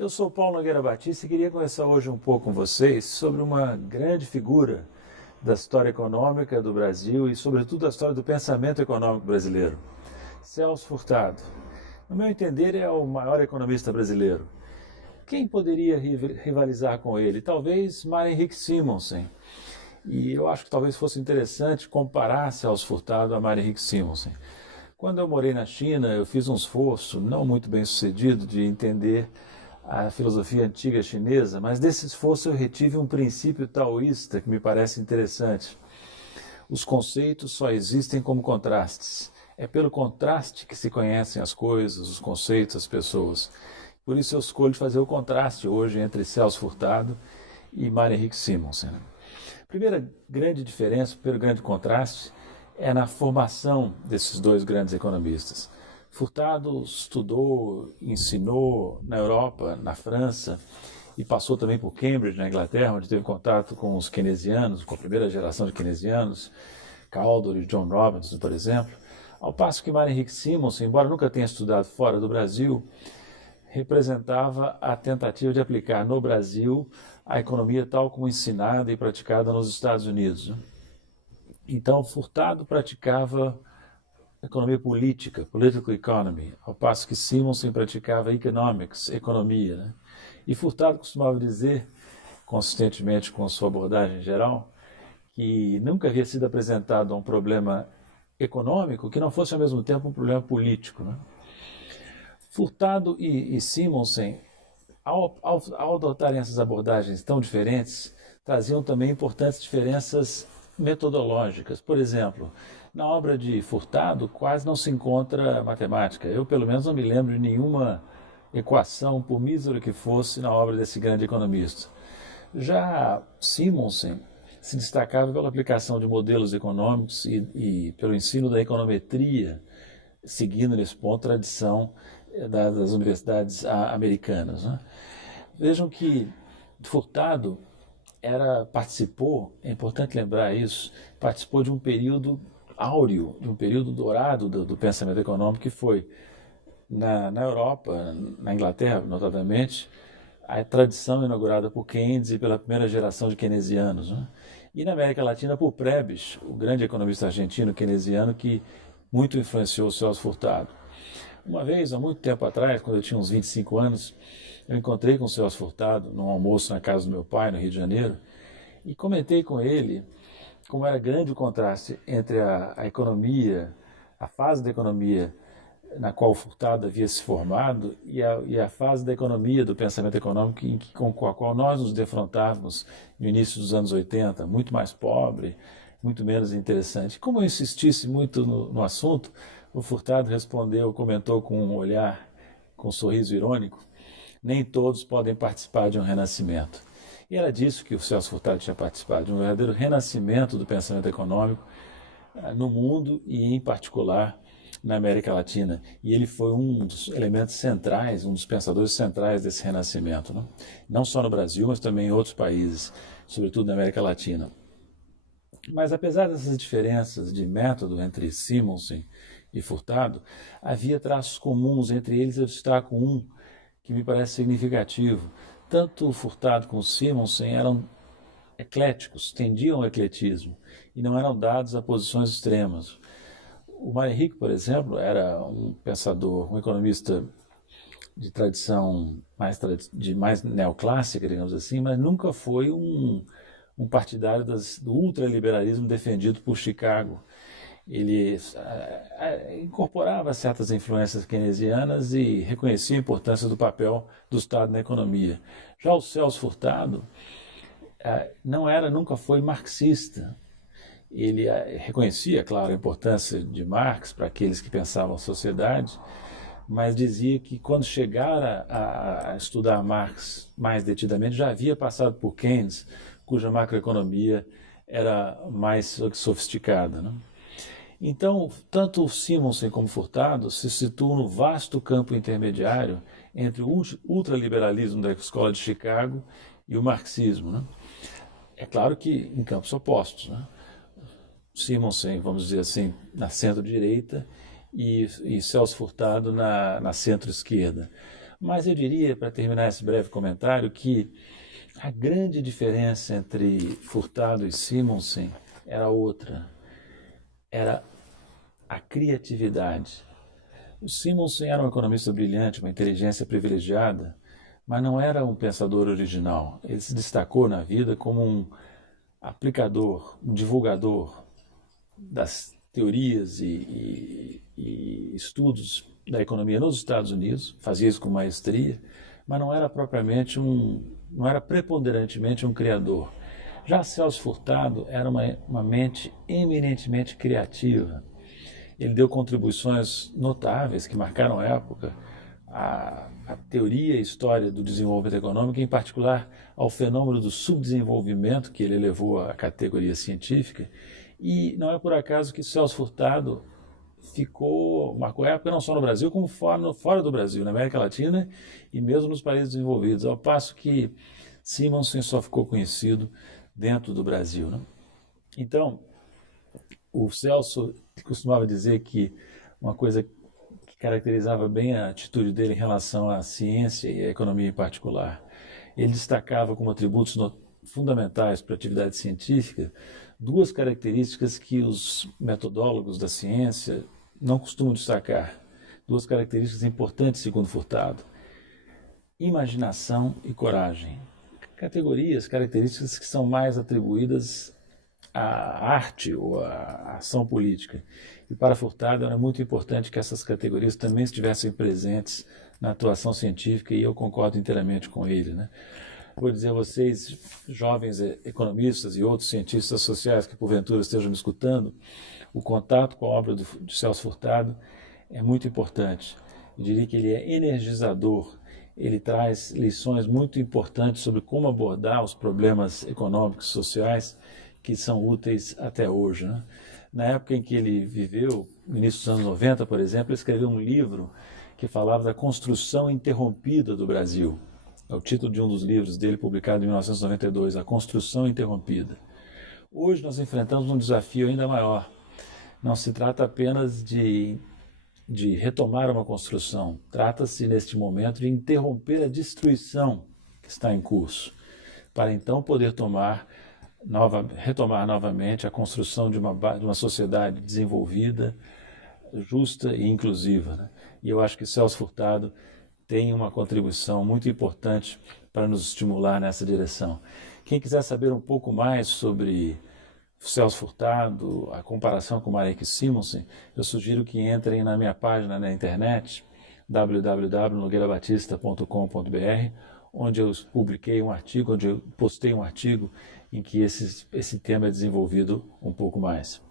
Eu sou Paulo Nogueira Batista e queria conversar hoje um pouco com vocês sobre uma grande figura da história econômica do Brasil e, sobretudo, da história do pensamento econômico brasileiro. Celso Furtado. No meu entender, é o maior economista brasileiro. Quem poderia rivalizar com ele? Talvez Mário Henrique Simonsen. E eu acho que talvez fosse interessante comparar Celso Furtado a Mário Henrique Simonsen. Quando eu morei na China, eu fiz um esforço não muito bem sucedido de entender a filosofia antiga chinesa, mas desse esforço eu retive um princípio taoísta que me parece interessante. Os conceitos só existem como contrastes. É pelo contraste que se conhecem as coisas, os conceitos, as pessoas. Por isso eu escolho fazer o contraste hoje entre Celso Furtado e Mário Henrique Simonsen. A primeira grande diferença, o primeiro grande contraste, é na formação desses dois grandes economistas. Furtado estudou, ensinou na Europa, na França, e passou também por Cambridge, na Inglaterra, onde teve contato com os keynesianos, com a primeira geração de keynesianos, Caldor e John Robinson, por exemplo. Ao passo que Mário Henrique Simonsen, embora nunca tenha estudado fora do Brasil, representava a tentativa de aplicar no Brasil a economia tal como ensinada e praticada nos Estados Unidos. Então, Furtado praticava economia política, political economy, ao passo que Simonsen praticava economics, economia. Né? E Furtado costumava dizer, consistentemente com sua abordagem geral, que nunca havia sido apresentado a um problema econômico que não fosse ao mesmo tempo um problema político. Né? Furtado e Simonsen, ao adotarem essas abordagens tão diferentes, traziam também importantes diferenças metodológicas. Por exemplo, na obra de Furtado quase não se encontra matemática. Eu, pelo menos, não me lembro de nenhuma equação, por mísero que fosse, na obra desse grande economista. Já Simonsen se destacava pela aplicação de modelos econômicos e pelo ensino da econometria, seguindo nesse ponto a tradição das universidades americanas. Né? Vejam que Furtado participou, é importante lembrar isso, participou de um período áureo, de um período dourado do pensamento econômico, que foi na Europa, na Inglaterra, notadamente, a tradição inaugurada por Keynes e pela primeira geração de keynesianos. Né? E na América Latina, por Prebisch, o grande economista argentino keynesiano que muito influenciou o Celso Furtado. Uma vez, há muito tempo atrás, quando eu tinha uns 25 anos, eu encontrei com o Celso Furtado num almoço na casa do meu pai, no Rio de Janeiro, e comentei com ele como era grande o contraste entre a economia, a fase da economia na qual o Furtado havia se formado e a fase da economia, do pensamento econômico com a qual nós nos defrontávamos no início dos anos 80, muito mais pobre, muito menos interessante. Como eu insistisse muito no assunto, o Furtado respondeu, comentou com um olhar, com um sorriso irônico: nem todos podem participar de um renascimento. E era disso que o Celso Furtado tinha participado, de um verdadeiro renascimento do pensamento econômico no mundo e, em particular, na América Latina. E ele foi um dos elementos centrais, um dos pensadores centrais desse renascimento. Não só no Brasil, mas também em outros países, sobretudo na América Latina. Mas apesar dessas diferenças de método entre Simonsen e Furtado, havia traços comuns. Entre eles eu destaco um que me parece significativo. Tanto o Furtado como o Simonsen eram ecléticos, tendiam ao ecletismo e não eram dados a posições extremas. O Mário Henrique, por exemplo, era um pensador, um economista de tradição mais neoclássica, digamos assim, mas nunca foi um partidário do ultraliberalismo defendido por Chicago. Ele incorporava certas influências keynesianas e reconhecia a importância do papel do Estado na economia. Já o Celso Furtado nunca foi marxista. Ele reconhecia, claro, a importância de Marx para aqueles que pensavam a sociedade, mas dizia que quando chegara a estudar Marx mais detidamente, já havia passado por Keynes, cuja macroeconomia era mais sofisticada. Né? Então, tanto Simonsen como Furtado se situam no vasto campo intermediário entre o ultraliberalismo da Escola de Chicago e o marxismo. Né? É claro que em campos opostos. Né? Simonsen, vamos dizer assim, na centro-direita e Celso Furtado na centro-esquerda. Mas eu diria, para terminar esse breve comentário, que a grande diferença entre Furtado e Simonsen era outra, era a criatividade. O Simonsen era um economista brilhante, uma inteligência privilegiada, mas não era um pensador original. Ele se destacou na vida como um aplicador, um divulgador das teorias e estudos da economia nos Estados Unidos, fazia isso com maestria, mas não era não era preponderantemente um criador. Já Celso Furtado era uma mente eminentemente criativa. Ele deu contribuições notáveis que marcaram a época, a teoria e história do desenvolvimento econômico, em particular ao fenômeno do subdesenvolvimento, que ele elevou à categoria científica. E não é por acaso que Celso Furtado marcou a época não só no Brasil, como fora do Brasil, na América Latina e mesmo nos países desenvolvidos, ao passo que Simonsen só ficou conhecido dentro do Brasil, né? Então, o Celso costumava dizer que uma coisa que caracterizava bem a atitude dele em relação à ciência e à economia em particular, ele destacava como atributos fundamentais para a atividade científica duas características que os metodólogos da ciência não costumam destacar, duas características importantes segundo Furtado: imaginação e coragem. Características que são mais atribuídas à arte ou à ação política. E para Furtado era muito importante que essas categorias também estivessem presentes na atuação científica, e eu concordo inteiramente com ele, né? Vou dizer a vocês, jovens economistas e outros cientistas sociais que porventura estejam me escutando, o contato com a obra de Celso Furtado é muito importante. Eu diria que ele é energizador. Ele traz lições muito importantes sobre como abordar os problemas econômicos e sociais que são úteis até hoje, né? Na época em que ele viveu, no início dos anos 90, por exemplo, ele escreveu um livro que falava da construção interrompida do Brasil. É o título de um dos livros dele, publicado em 1992, A Construção Interrompida. Hoje nós enfrentamos um desafio ainda maior. Não se trata apenas de retomar uma construção, trata-se neste momento de interromper a destruição que está em curso, para então poder retomar novamente a construção de uma sociedade desenvolvida, justa e inclusiva, né? E eu acho que Celso Furtado tem uma contribuição muito importante para nos estimular nessa direção. Quem quiser saber um pouco mais sobre Celso Furtado, a comparação com Marek Simonsen, eu sugiro que entrem na minha página na internet, www.nogueirabatista.com.br, onde eu publiquei um artigo, onde eu postei um artigo em que esse tema é desenvolvido um pouco mais.